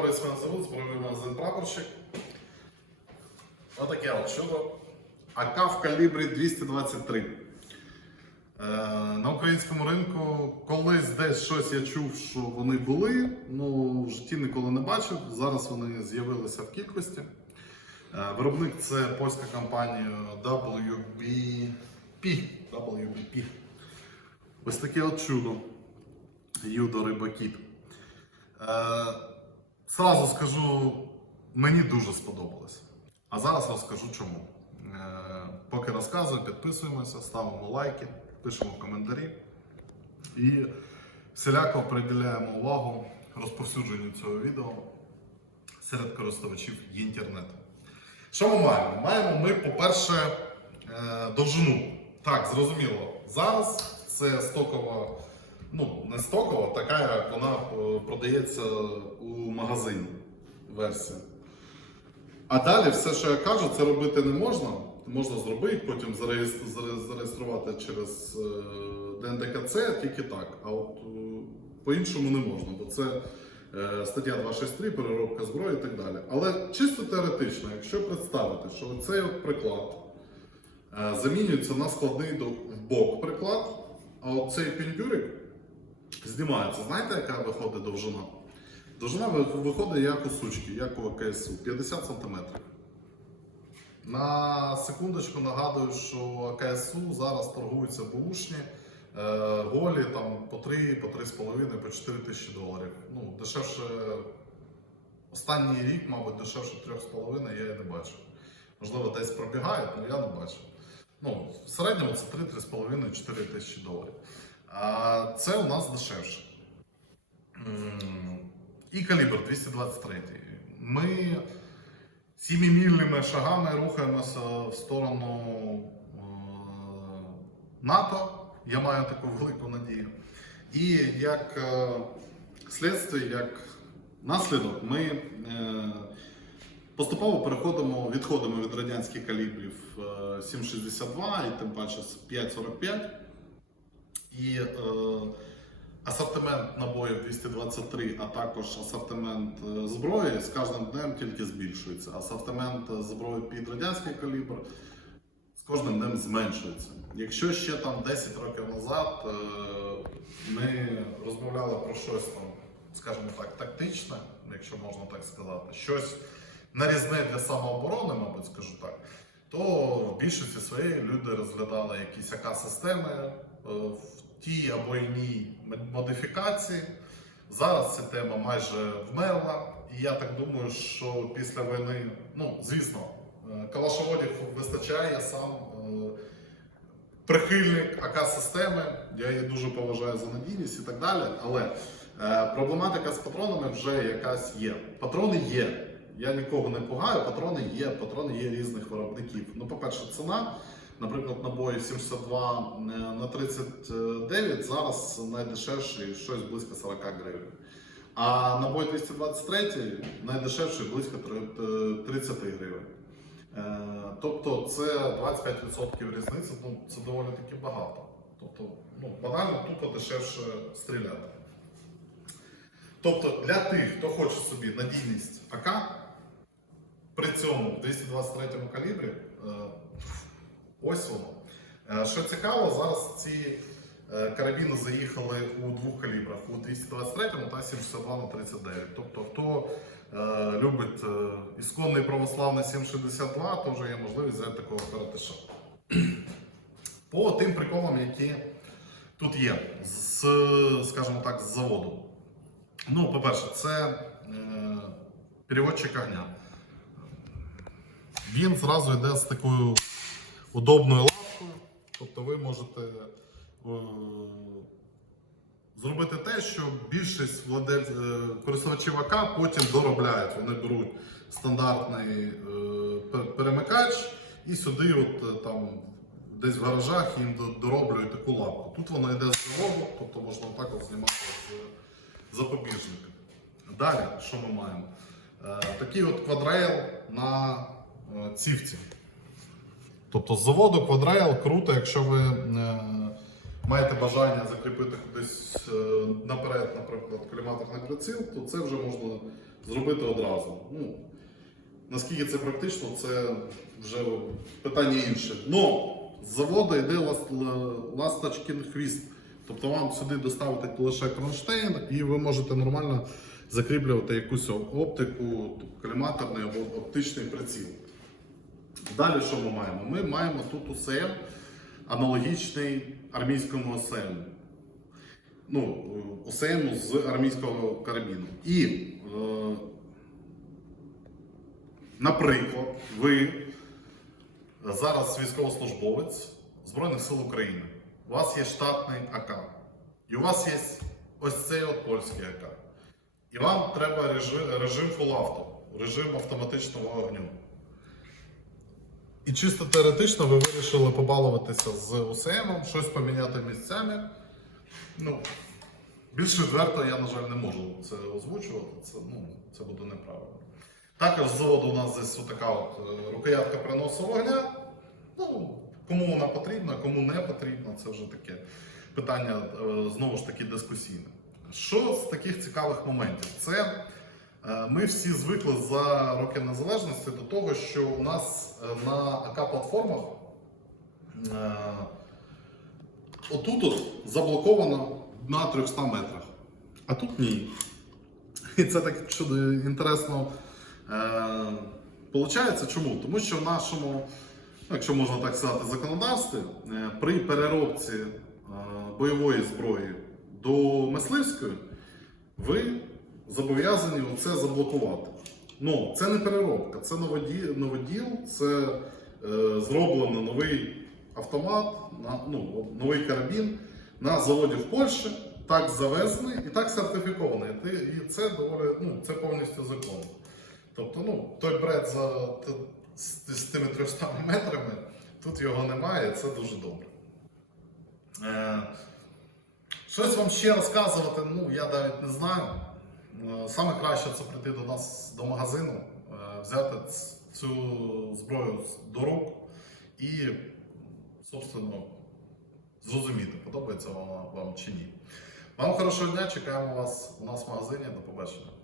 Борис мене зовут, збройний магазин прапорщик. Отаке от чудо. АК в калібрі 223. Е, на українському ринку колись десь щось я чув, що вони були, ну в житті ніколи не бачив. Зараз вони з'явилися в кількості. Е, виробник це польська компанія WBP. WBP. Ось таке от чудо. Юдо Рибакіт. Е, Сразу скажу, мені дуже сподобалось. А зараз розкажу чому. Е, Поки розказую, підписуємося, ставимо лайки, пишемо коментарі і всіляко приділяємо увагу розповсюдженню цього відео серед користувачів інтернету. Що ми маємо? Маємо ми, по-перше, е, довжину. Так, зрозуміло. Зараз це стокова, ну, стокова, така, як вона е, продається у магазині версія. А далі все, що я кажу, це робити не можна. Можна зробити, потім зареєструвати через е, ДНДКЦ, тільки так. А от е, по-іншому не можна, бо це стаття 263, переробка зброї і так далі. Але чисто теоретично, якщо представити, що цей от приклад замінюється на складний в бок приклад, а от цей піндюрик знімається. Знаєте, яка виходить довжина? Довжина виходить як у сучки, як у АКСУ, 50 см. На секундочку нагадую, що АКСУ зараз торгуються бушні, е, голі там по 3, по 3,5, по 4 тисячі доларів. Ну, дешевше останній рік, мабуть, дешевше 3,5 я і не бачив. Можливо, десь пробігають, але я не бачив. Ну, в середньому це 3-3,5-4 тисячі доларів. А це у нас дешевше. І калібр 223. Ми сімімільними шагами рухаємося в сторону е, НАТО. Я маю таку велику надію. І як е, слідство, як наслідок, ми е, поступово переходимо, відходимо від радянських калібрів е, 7,62 і тим паче з 5,45. І е, асортимент набоїв 223, а також асортимент е, зброї з кожним днем тільки збільшується. Асортимент е, зброї під радянський калібр з кожним днем зменшується. Якщо ще там 10 років назад е, ми розмовляли про щось там, скажімо так, тактичне, якщо можна так сказати, щось нарізне для самооборони, мабуть, скажу так, то в більшості своєї люди розглядали якісь АК-системи е, в тій або іній модифікації. Зараз ця тема майже вмерла, і я так думаю, що після війни, ну звісно, е, калашоводів вистачає, я сам е, прихильник АК-системи, я її дуже поважаю за надійність і так далі. Але е, проблематика з патронами вже якась є. Патрони є. Я нікого не пугаю, патрони є, патрони є різних виробників. Ну, по-перше, ціна. Наприклад, набої 762 на 39 зараз найдешевший щось близько 40 гривень. А набой 223 найдешевший близько 30 гривень. Е, Тобто це 25% різниці, ну це доволі таки багато. Тобто, ну, банально тупо дешевше стріляти. Тобто для тих, хто хоче собі надійність АК, при цьому в 223 калібрі, е, ось воно. Е, Що цікаво, зараз ці е, карабіни заїхали у двох калібрах у 223 та 762 на 39. Тобто, хто любить ісконний православний 762, то вже є можливість взяти такого коротиша. По тим приколам, які тут є, з, скажімо так, з заводу. Ну, по-перше, це переводчик огня. Він зразу йде з такою удобною лапкою. Тобто ви можете е, зробити те, що більшість владель... е, користувачів АК потім доробляють. Вони беруть стандартний е, перемикач і сюди, от, е, там, десь в гаражах їм дороблюють таку лапку. Тут вона йде з заводу, тобто можна отак от знімати з запобіжника. Далі, що ми маємо? Е, такий от квадрейл на цівці. Тобто з заводу квадрейл круто, якщо ви е, маєте бажання закріпити кудись е, наперед, наприклад, коліматорний приціл, то це вже можна зробити одразу. Ну, наскільки це практично, це вже питання інше. Но з заводу йде лас- л- ласточкин хвіст. Тобто вам сюди доставити лише кронштейн, і ви можете нормально закріплювати якусь оптику, коліматорний або оптичний приціл. Далі що ми маємо? Ми маємо тут УСМ, аналогічний армійському ОСМ. Ну, УСМ з армійського карабіну. І, е, наприклад, ви зараз військовослужбовець Збройних сил України. У вас є штатний АК. І у вас є ось цей от польський АК. І вам треба режим, режим auto, режим автоматичного вогню. І чисто теоретично ви вирішили побалуватися з УСМ, щось поміняти місцями. Ну, більш відверто я, на жаль, не можу це озвучувати. Це, ну, це буде неправильно. Також з заводу у нас десь така от е, рукоятка приносу вогня. Ну, кому вона потрібна, кому не потрібна, це вже таке питання е, знову ж таки дискусійне. Що з таких цікавих моментів? Це е, ми всі звикли за роки незалежності до того, що у нас на АК-платформах е, отут от заблоковано на 300 метрах, а тут ні. І це так чудо інтересно е, получається. Чому? Тому що в нашому, ну, якщо можна так сказати, законодавстві е, при переробці е, бойової зброї до мисливської ви зобов'язані це заблокувати. Ну, це не переробка, це новоділ, новоділ це зроблено новий автомат, на, ну, новий карабін на заводі в Польщі, так завезений і так сертифікований. І це доволі, ну, це повністю законно. Тобто, ну, той бред за з, з тими 300 метрами, тут його немає, це дуже добре. Е, щось вам ще розказувати, ну, я навіть не знаю. Е, Саме краще це прийти до нас до магазину, е, взяти цю зброю до рук і, собственно, зрозуміти, подобається вона вам чи ні. Вам хорошого дня, чекаємо вас у нас в магазині. До побачення.